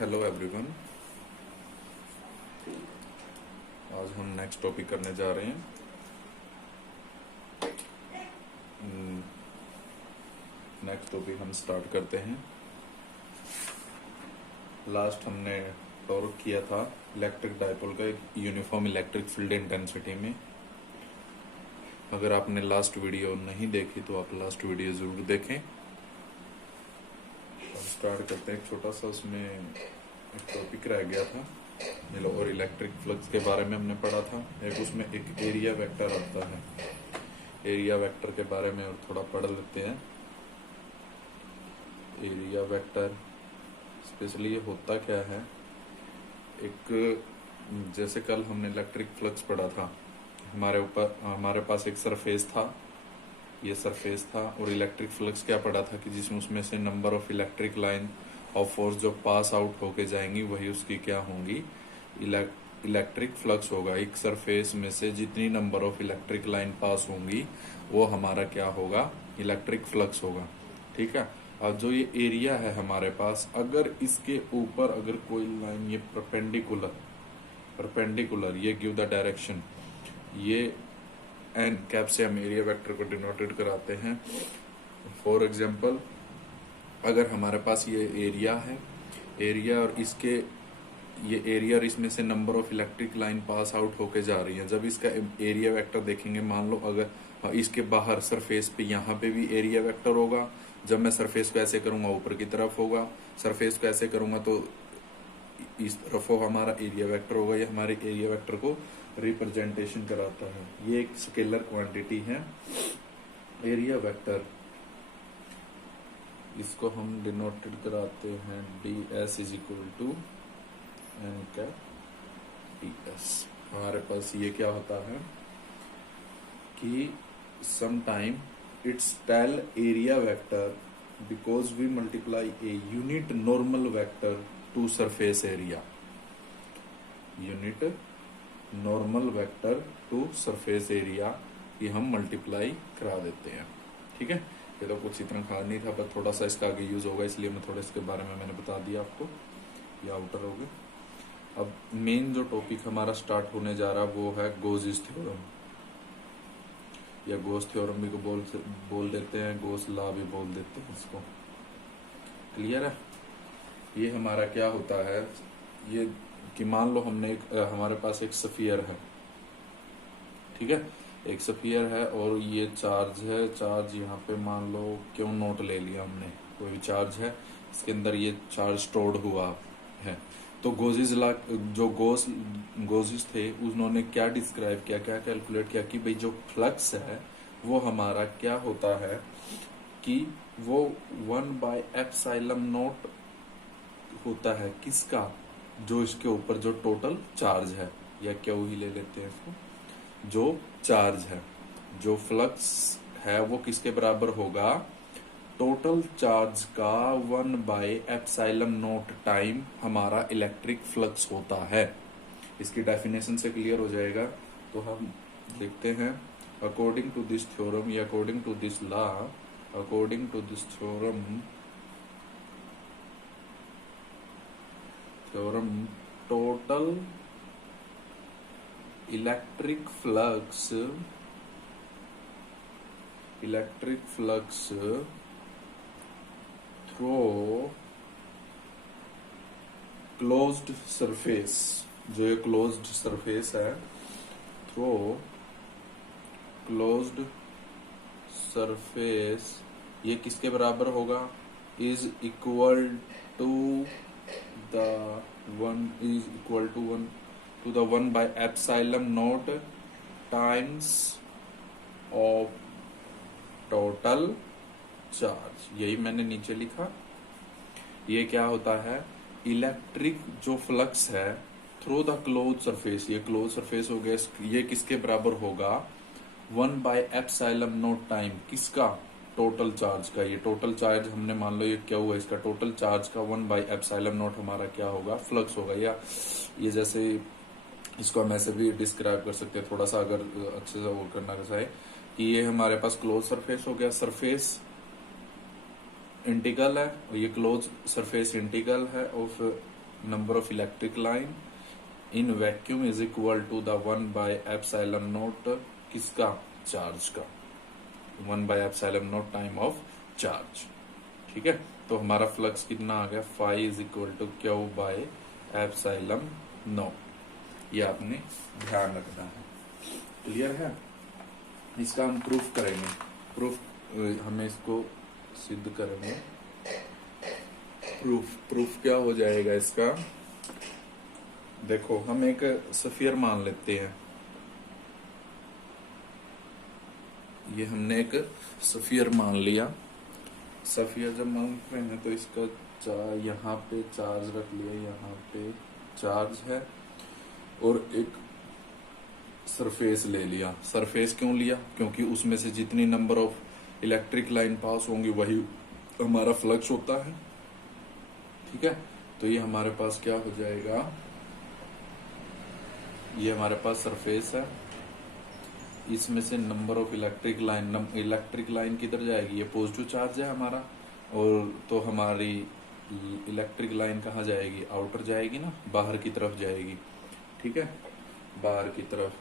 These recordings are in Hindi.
Hello everyone. आज हम नेक्स्ट टॉपिक करने जा रहे हैं। नेक्स्ट टॉपिक हम स्टार्ट करते हैं। लास्ट हमने टॉर्क किया था इलेक्ट्रिक डायपोल का एक यूनिफॉर्म इलेक्ट्रिक फील्ड इंटेंसिटी में। अगर आपने लास्ट वीडियो नहीं देखी तो आप लास्ट वीडियो जरूर देखें। हम स्टार्ट करते हैं। एक छोटा सा उसमें एक टॉपिक रह गया था और इलेक्ट्रिक फ्लक्स के बारे में हमने पढ़ा था। एक उसमें एक एरिया वेक्टर आता है। एरिया वेक्टर के बारे में और थोड़ा पढ़ लेते हैं। एरिया वेक्टर स्पेशली ये होता क्या है। एक जैसे कल हमने इलेक्ट्रिक फ्लक्स पढ़ा था, हमारे पास एक सरफेस था, ये सरफेस था, और इलेक्ट्रिक फ्लक्स क्या पढ़ा था कि जिसमें उसमें से number of electric line of force जो पास आउट होके जाएंगी वही उसकी क्या होंगी, इलेक्ट्रिक फ्लक्स होगा। एक सरफेस में से जितनी नंबर ऑफ इलेक्ट्रिक लाइन पास होंगी वो हमारा क्या होगा, इलेक्ट्रिक फ्लक्स होगा। ठीक है। अब जो ये एरिया है हमारे पास, अगर इसके ऊपर अगर कोई लाइन ये परपेंडिकुलर ये गिव द डायरेक्शन, ये एन कैप से हम एरिया वेक्टर को डिनोटेड कराते हैं। फॉर एग्जांपल, अगर हमारे पास ये एरिया है, एरिया और इसके ये एरिया और इसमें से number of electric line pass out होके जा रही है। जब इसका एरिया वेक्टर देखेंगे, मान लो अगर इसके बाहर सरफेस पे यहाँ पे भी एरिया वेक्टर होगा। जब मैं सरफेस को ऐसे करूंगा ऊपर की तरफ होगा, सरफेस को ऐसे करूंगा तो इस तरफ हमारा एरिया वेक्टर होगा। ये हमारे एरिया वेक्टर को रिप्रेजेंटेशन कराता है। ये एक स्केलर क्वांटिटी है एरिया वेक्टर। इसको हम डिनोटेड कराते हैं ds is equal to n cap ds। हमारे पास ये क्या होता है कि sometime it's tell area vector because we multiply a unit normal vector to surface area. Unit normal vector to surface area ये हम मल्टीप्लाई करा देते हैं। ठीक है। ये तो कुछ इतना खास नहीं था, पर थोड़ा सा इसका आगे यूज होगा, इसलिए मैं थोड़ा इसके बारे में मैंने बता दिया आपको। ये आउटर हो गए। अब मेन जो टॉपिक हमारा स्टार्ट होने जा रहा है वो है गोसिस थ्योरम, या गोस थ्योरम भी को बोल देते हैं, गोस लॉ भी बोल देते हैं इसको। क्लियर है। ये हमारा क्या होता है, ये कि मान लो हमने हमारे पास एक स्फीयर है। ठीक है। एक स्फीयर है और ये चार्ज है। चार्ज यहाँ पे मान लो क्यों नोट ले लिया हमने, कोई चार्ज है, इसके अंदर ये चार्ज स्टोर्ड हुआ है। तो गोसिस लॉ, जो गोसिस थे उन्होंने क्या डिस्क्राइब किया, क्या कैलकुलेट किया कि भाई जो फ्लक्स है वो हमारा क्या होता है कि वो 1/ε0 होता है। किसका, जो इसके ऊपर जो टोटल चार्ज है, या क्यों ही ले लेते हैं इसको, जो चार्ज है, जो फ्लक्स है वो किसके बराबर होगा, टोटल चार्ज का 1/ε0 टाइम हमारा इलेक्ट्रिक फ्लक्स होता है। इसकी डेफिनेशन से क्लियर हो जाएगा। तो हम लिखते हैं अकॉर्डिंग टू दिस थ्योरम या according to this law, according to this theorem total electric flux through closed surface, जो ये क्लोज्ड सरफेस है, थ्रू क्लोज्ड सरफेस ये किसके बराबर होगा, is equal to the 1/ε0 times of total charge। यही मैंने नीचे लिखा। ये क्या होता है, इलेक्ट्रिक जो फ्लक्स है थ्रू द क्लोज सरफेस, ये क्लोज सरफेस हो गया, ये किसके बराबर होगा, 1/ε0 टाइम किसका, टोटल चार्ज का। ये टोटल चार्ज हमने मान लो ये क्या हुआ, इसका टोटल चार्ज का 1/ε0 हमारा क्या होगा, फ्लक्स होगा। या ये जैसे इसको हम ऐसे भी डिस्क्राइब कर सकते हैं, थोड़ा सा अगर अच्छे से वो करना कैसा है कि ये हमारे पास क्लोज सरफेस हो गया, सरफेस इंटीग्रल है, और ये क्लोज सरफेस इंटीग्रल है of number of electric line in vacuum is equal to the 1/ε0 किसका, चार्ज का, 1/ε0 टाइम ऑफ चार्ज। ठीक है, तो हमारा फ्लक्स कितना आ गया, phi is equal to Q by ε0। ये आपने ध्यान रखना है। क्लियर है, इसका हम प्रूफ करेंगे, प्रूफ हमें इसको सिद्ध करेंगे। प्रूफ क्या हो जाएगा इसका, देखो हम एक स्फीयर मान लेते हैं, ये हमने एक स्फीयर मान लिया। स्फीयर जब मान रहे हैं तो इसका यहाँ पे चार्ज रख लिया, यहाँ पे चार्ज है, और एक सरफेस ले लिया। सरफेस क्यों लिया, क्योंकि उसमें से जितनी नंबर ऑफ इलेक्ट्रिक लाइन पास होंगी वही हमारा फ्लक्स होता है। ठीक है, तो ये हमारे पास क्या हो जाएगा, ये हमारे पास सरफेस है, इसमें से नंबर ऑफ इलेक्ट्रिक लाइन किधर जाएगी, ये पॉजिटिव चार्ज है हमारा, और तो हमारी इलेक्ट्रिक लाइन कहाँ जाएगी, आउटर जाएगी ना, बाहर की तरफ जाएगी। ठीक है, बाहर की तरफ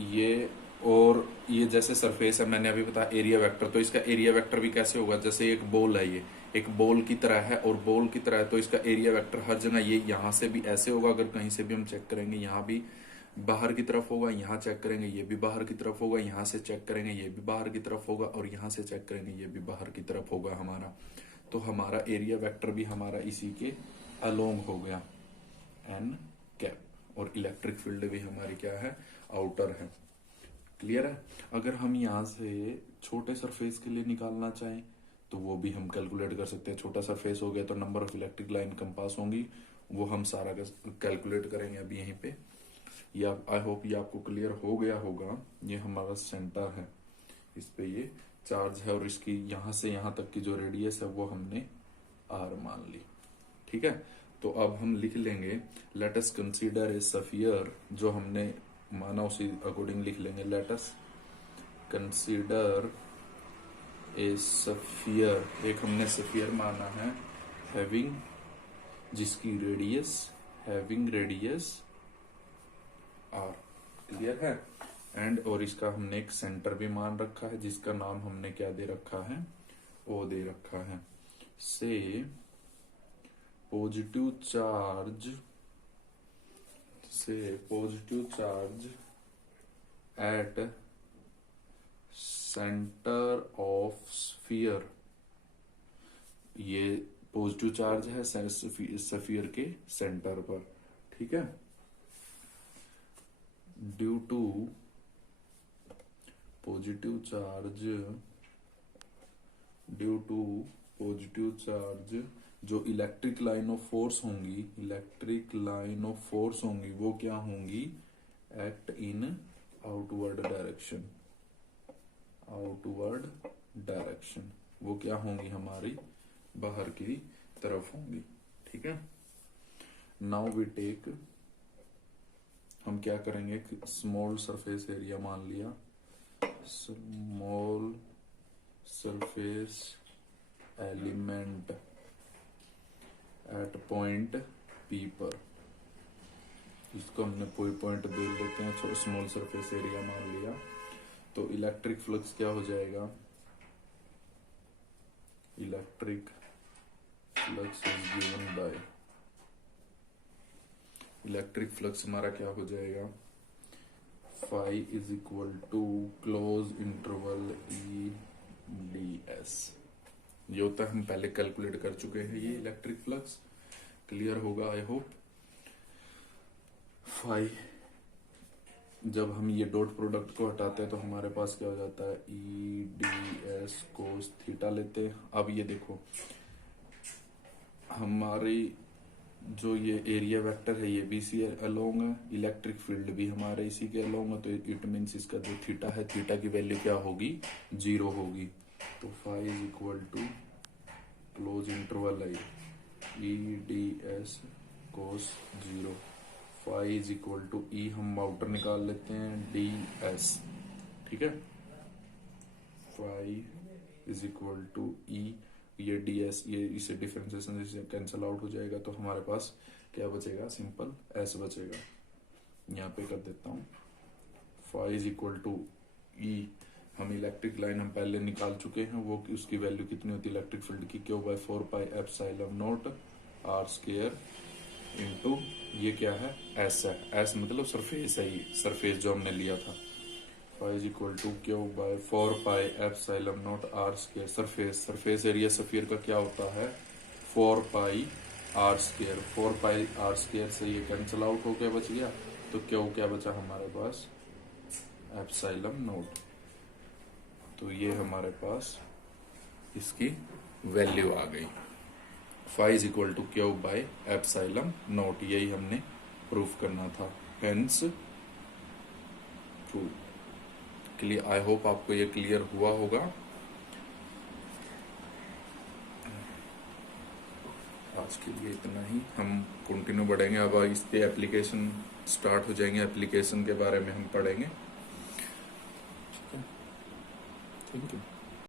ये, और ये जैसे सरफेस है, मैंने अभी बताया एरिया वेक्टर, तो इसका एरिया वेक्टर भी कैसे होगा, जैसे एक बॉल है, ये एक बॉल की तरह है और बॉल की तरह है, तो इसका एरिया वेक्टर हर जगह ये यहाँ से भी ऐसे होगा, अगर कहीं से भी हम चेक करेंगे यहाँ भी बाहर की तरफ होगा, यहाँ चेक करेंगे ये भी बाहर की तरफ होगा, यहाँ से चेक करेंगे ये भी बाहर की तरफ होगा, और यहाँ से चेक करेंगे ये भी बाहर की तरफ होगा हमारा। तो हमारा एरिया वेक्टर भी हमारा इसी के अलोंग हो गया, एन कैप, और इलेक्ट्रिक फील्ड भी हमारी क्या है, आउटर है। क्लियर है, अगर हम यहाँ से छोटे सरफेस के लिए निकालना चाहें तो वो भी हम कैलकुलेट कर सकते हैं। छोटा सरफेस हो गया तो नंबर ऑफ इलेक्ट्रिक लाइन कम पास होंगी, वो हम सारा कैलकुलेट करेंगे अभी यहीं पे। ये आई होप ये आपको क्लियर हो गया होगा। ये हमारा सेंटर है, इस पे ये चार्ज है, और इसकी यहाँ से यहाँ तक की जो रेडियस है वो हमने आर मान ली। ठीक है, तो अब हम लिख लेंगे, let us consider a sphere, जो हमने माना उसी अकॉर्डिंग लिख लेंगे। Let us consider a sphere, एक हमने स्फीयर माना है हैविंग, जिसकी रेडियस आर। क्लियर है, एंड और इसका हमने एक सेंटर भी मान रखा है, जिसका नाम हमने क्या दे रखा है, ओ दे रखा है। से positive charge at centre of sphere, ये पॉजिटिव चार्ज है स्फीयर के सेंटर पर। ठीक है, ड्यू टू पॉजिटिव चार्ज जो इलेक्ट्रिक लाइन ऑफ फोर्स होंगी, वो क्या होंगी, एक्ट इन आउटवर्ड डायरेक्शन, वो क्या होंगी, हमारी बाहर की तरफ होंगी। ठीक है, नाउ वी टेक, हम क्या करेंगे, स्मॉल सरफेस एरिया मान लिया, small surface element at point P पर, इसको हमने पॉइंट दे देते हैं, स्मॉल सरफेस एरिया मान लिया। तो इलेक्ट्रिक फ्लक्स क्या हो जाएगा, electric flux is given by, electric flux हमारा क्या हो जाएगा, phi is equal to close integral E D S. ये होता है, हम पहले कैलकुलेट कर चुके हैं ये इलेक्ट्रिक फ्लक्स। क्लियर होगा आई होप। फाई, जब हम ये डॉट प्रोडक्ट को हटाते हैं तो हमारे पास क्या हो जाता है, E D S cos theta लेते हैं। अब ये देखो, हमारी जो ये एरिया वेक्टर है ये भी इसी अलोंग है, इलेक्ट्रिक फील्ड भी हमारे इसी के अलोंग है, तो इट मीन्स इसका जो थीटा है, थीटा की वैल्यू क्या होगी, 0 होगी। तो phi is equal to close interval है E D S cos 0, phi is equal to E, हम आउटर निकाल लेते हैं, डी एस। ठीक है, phi is equal to E ये ds ये इसे डिफरेंशिएशन से कैंसिल आउट हो जाएगा, तो हमारे पास क्या बचेगा, सिंपल s बचेगा। यहाँ पे कर देता हूँ phi is equal to E। हम इलेक्ट्रिक लाइन हम पहले निकाल चुके हैं, वो उसकी वैल्यू कितनी होती है इलेक्ट्रिक फील्ड की, Q by 4 pi epsilon nought r square into ये क्या है, s है, s मतलब सरफेस है, ये सरफेस जो हमने लिया था। phi is equal to Q by 4 pi epsilon nought r square, surface area sphere का क्या होता है 4 pi r square. 4 pi r square से ये कैंसिल आउट हो गया, बच गया, तो Q क्या बचा हमारे पास, एप्सिलॉन नॉट। तो ये हमारे पास इसकी वैल्यू आ गई, phi is equal to Q by epsilon naught, यही हमने प्रूफ करना था, hence true. Clear, I hope आपको ये क्लियर हुआ होगा। आज के लिए इतना ही, हम कंटिन्यू बढ़ेंगे, अब इस पे एप्लीकेशन स्टार्ट हो जाएंगे, एप्लीकेशन के बारे में हम पढ़ेंगे।